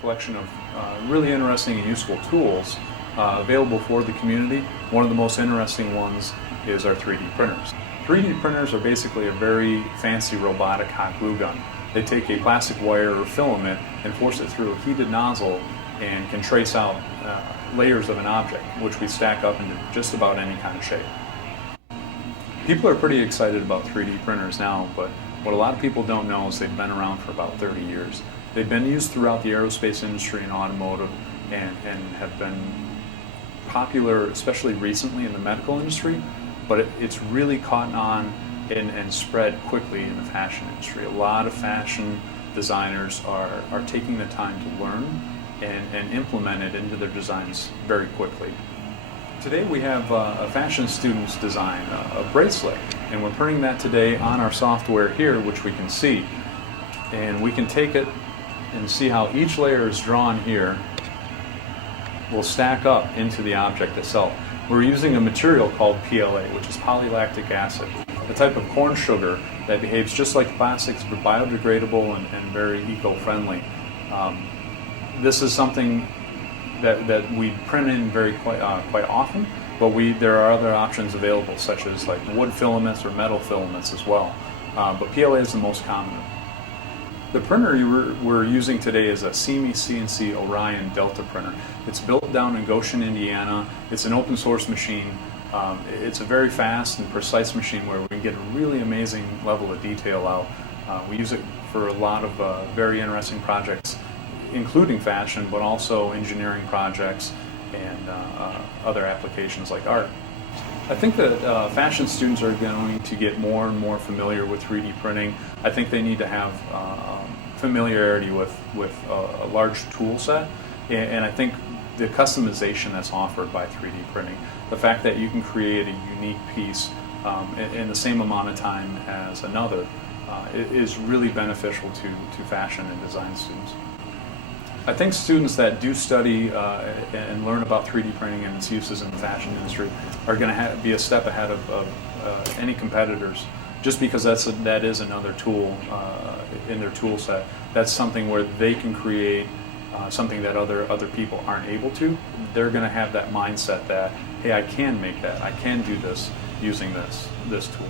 collection of really interesting and useful tools available for the community. One of the most interesting ones is our 3D printers. 3D printers are basically a very fancy robotic hot glue gun. They take a plastic wire or filament and force it through a heated nozzle and can trace out layers of an object, which we stack up into just about any kind of shape. People are pretty excited about 3D printers now, but what a lot of people don't know is they've been around for about 30 years. They've been used throughout the aerospace industry and automotive and have been popular, especially recently in the medical industry, but it's really caught on and spread quickly in the fashion industry. A lot of fashion designers are taking the time to learn and implement it into their designs very quickly. Today we have a fashion student's design, a bracelet, and we're printing that today on our software here, which we can see. And we can take it and see how each layer is drawn here will stack up into the object itself. We're using a material called PLA, which is polylactic acid, a type of corn sugar that behaves just like plastics, but biodegradable and very eco-friendly. This is something that we print in quite often, but there are other options available, such as like wood filaments or metal filaments as well. But PLA is the most common. The printer we're using today is a CME CNC Orion Delta printer. It's built down in Goshen, Indiana. It's an open source machine. It's a very fast and precise machine where we can get a really amazing level of detail out. We use it for a lot of very interesting projects, including fashion, but also engineering projects and other applications like art. I think that fashion students are going to get more and more familiar with 3D printing. I think they need to have familiarity with a large tool set, and I think the customization that's offered by 3D printing, the fact that you can create a unique piece in the same amount of time as another, is really beneficial to fashion and design students. I think students that do study and learn about 3D printing and its uses in the fashion industry are going to be a step ahead of any competitors, just because that is another tool in their tool set. That's something where they can create something that other people aren't able to. They're going to have that mindset that, hey, I can make that, I can do this using this tool.